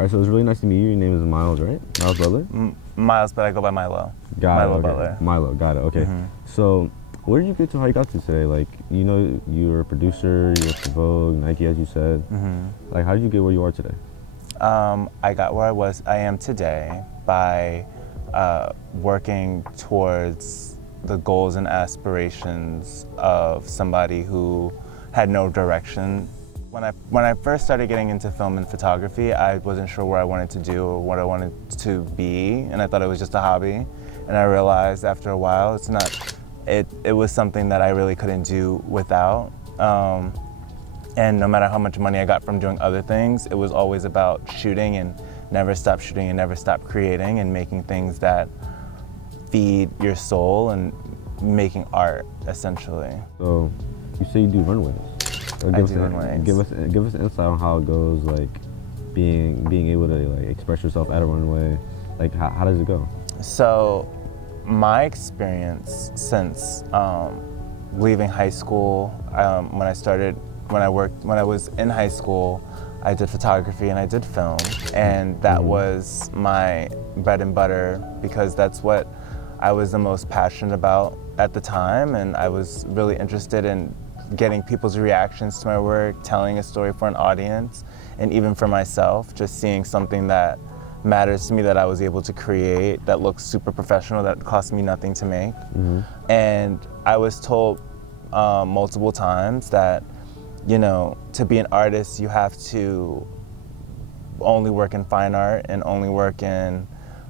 All right, so it's really nice to meet you. Your name is Mylo, right? Mylo Butler? Myles, but I go by Mylo. Got Mylo it, okay. Butler. Mylo, got it, okay. So where did you get to how you got to today? Like, you know, you're a producer, you work for Vogue, Nike, as you said. Like, how did you get where you are today? I got where I am today by working towards the goals and aspirations of somebody who had no direction. When I first started getting into film and photography, I wasn't sure what I wanted to do or what I wanted to be, and I thought it was just a hobby. And I realized after a while, it's not. It was something that I really couldn't do without. And no matter how much money I got from doing other things, it was always about shooting and never stop shooting and never stop creating and making things that feed your soul and making art, essentially. So you say you do runways. I do runways. Give us an insight on how it goes, like being able to like express yourself at a runway. Like how does it go? So my experience since leaving high school, when I was in high school, I did photography and I did film, and that was my bread and butter because that's what I was the most passionate about at the time, and I was really interested in getting people's reactions to my work, telling a story for an audience, and even for myself, just seeing something that matters to me that I was able to create that looks super professional, that cost me nothing to make. And I was told multiple times that, you know, to be an artist, you have to only work in fine art and only work in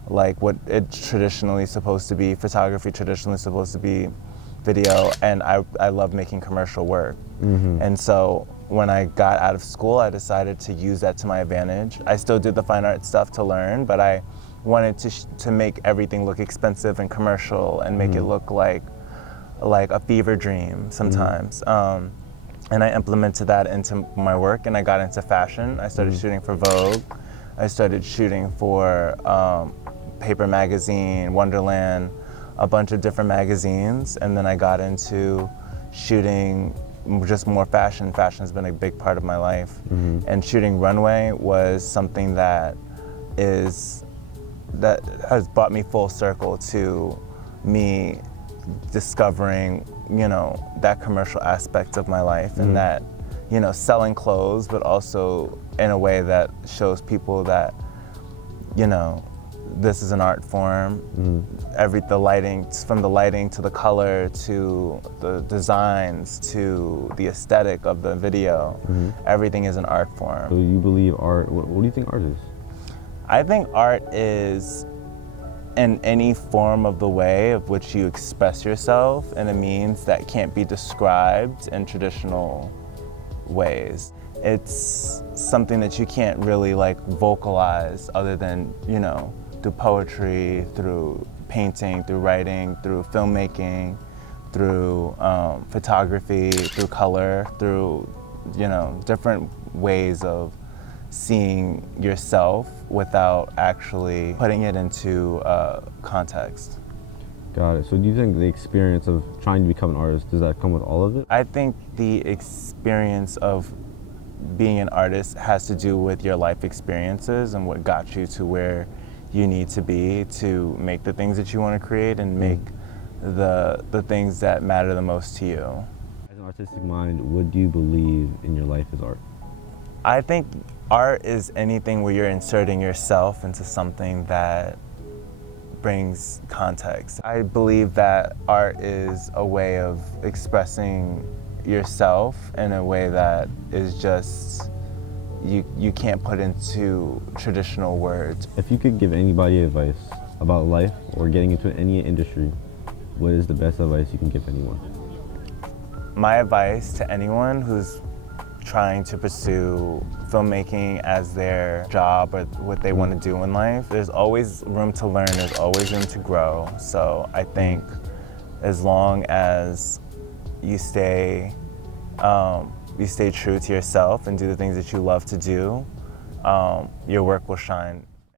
like what it's traditionally supposed to be, photography traditionally supposed to be video, and I love making commercial work. And so when I got out of school, I decided to use that to my advantage. I still did the fine art stuff to learn, but I wanted to make everything look expensive and commercial and make it look like a fever dream sometimes. And I implemented that into my work, and I got into fashion. I started shooting for Vogue. I started shooting for Paper Magazine, Wonderland, a bunch of different magazines, and then I got into shooting just more fashion. Fashion's been a big part of my life. And shooting runway was something that has brought me full circle to me discovering, you know, that commercial aspect of my life, and that, you know, selling clothes, but also in a way that shows people that, you know, this is an art form. The lighting, from the lighting to the color to the designs to the aesthetic of the video, everything is an art form. So you believe art? What do you think art is? I think art is in any form of the way of which you express yourself in a means that can't be described in traditional ways. It's something that you can't really like vocalize other than, you know, through poetry, through painting, through writing, through filmmaking, through photography, through color, through, you know, different ways of seeing yourself without actually putting it into context. Got it. So do you think the experience of trying to become an artist, does that come with all of it? I think the experience of being an artist has to do with your life experiences and what got you to where you need to be to make the things that you want to create and make the things that matter the most to you. As an artistic mind, what do you believe in your life is art? I think art is anything where you're inserting yourself into something that brings context. I believe that art is a way of expressing yourself in a way that is just, you can't put into traditional words. If you could give anybody advice about life or getting into any industry, what is the best advice you can give anyone? My advice to anyone who's trying to pursue filmmaking as their job or what they want to do in life, there's always room to learn, there's always room to grow. So I think as long as you stay true to yourself and do the things that you love to do, your work will shine.